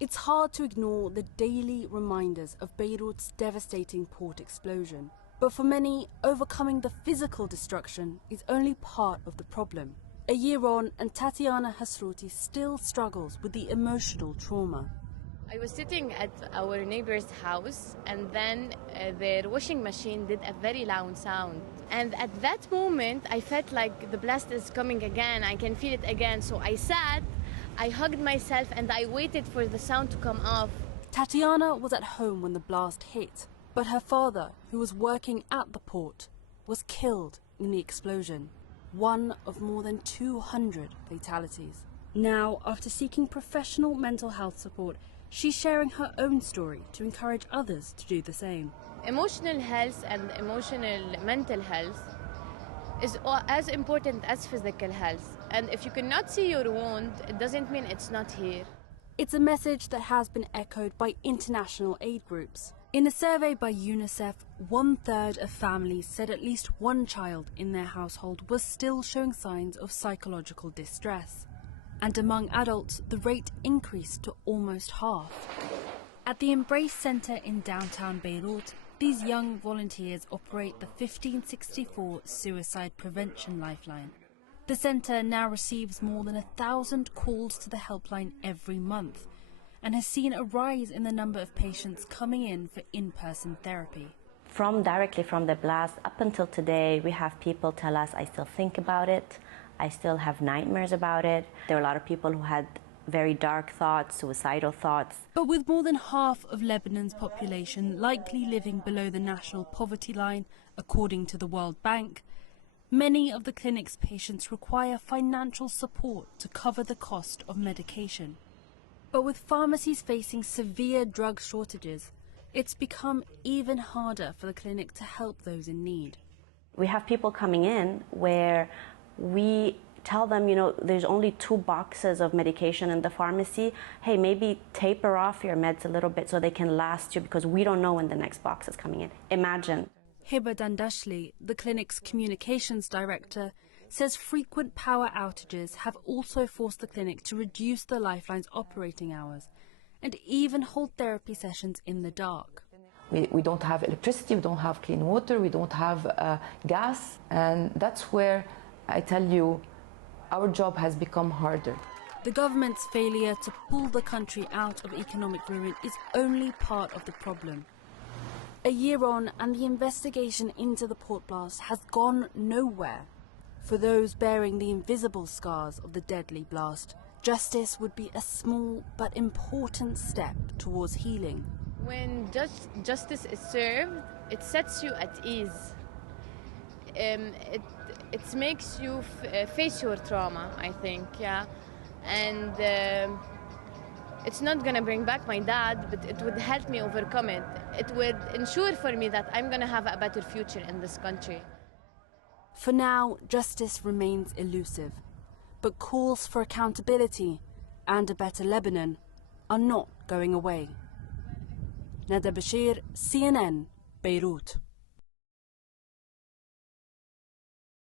It's hard to ignore the daily reminders of Beirut's devastating port explosion. But for many, overcoming the physical destruction is only part of the problem. A year on, and Tatiana Hasrouti still struggles with the emotional trauma. I was sitting at our neighbor's house, and then their washing machine did a very loud sound. And at that moment, I felt like the blast is coming again. I can feel it again. So I sat, I hugged myself, and I waited for the sound to come off. Tatiana was at home when the blast hit, but her father, who was working at the port, was killed in the explosion, one of more than 200 fatalities. Now, after seeking professional mental health support, she's sharing her own story to encourage others to do the same. Emotional health and mental health is as important as physical health. And if you cannot see your wound, it doesn't mean it's not here. It's a message that has been echoed by international aid groups. In a survey by UNICEF, 1/3 of families said at least one child in their household was still showing signs of psychological distress. And among adults, the rate increased to almost half. At the Embrace Centre in downtown Beirut, these young volunteers operate the 1564 Suicide Prevention Lifeline. The centre now receives more than 1,000 calls to the helpline every month and has seen a rise in the number of patients coming in for in-person therapy. Directly from the blast up until today, we have people tell us, I still think about it. I still have nightmares about it. There were a lot of people who had very dark thoughts, suicidal thoughts. But with more than half of Lebanon's population likely living below the national poverty line, according to the World Bank, many of the clinic's patients require financial support to cover the cost of medication. But with pharmacies facing severe drug shortages, it's become even harder for the clinic to help those in need. We have people coming in where we tell them, there's only 2 boxes of medication in the pharmacy. Hey, maybe taper off your meds a little bit so they can last you, because we don't know when the next box is coming in. Imagine. Dendshli, the clinic's communications director, says frequent power outages have also forced the clinic to reduce the Lifeline's operating hours and even hold therapy sessions in the dark. We don't have electricity, we don't have clean water, we don't have gas, and that's where I tell you, our job has become harder. The government's failure to pull the country out of economic ruin is only part of the problem. A year on, and the investigation into the port blast has gone nowhere. For those bearing the invisible scars of the deadly blast, justice would be a small but important step towards healing. When justice is served, it sets you at ease. It makes you face your trauma, I think, yeah. And it's not going to bring back my dad, but it would help me overcome it. It would ensure for me that I'm going to have a better future in this country. For now, justice remains elusive, but calls for accountability and a better Lebanon are not going away. Nada Bashir, CNN, Beirut.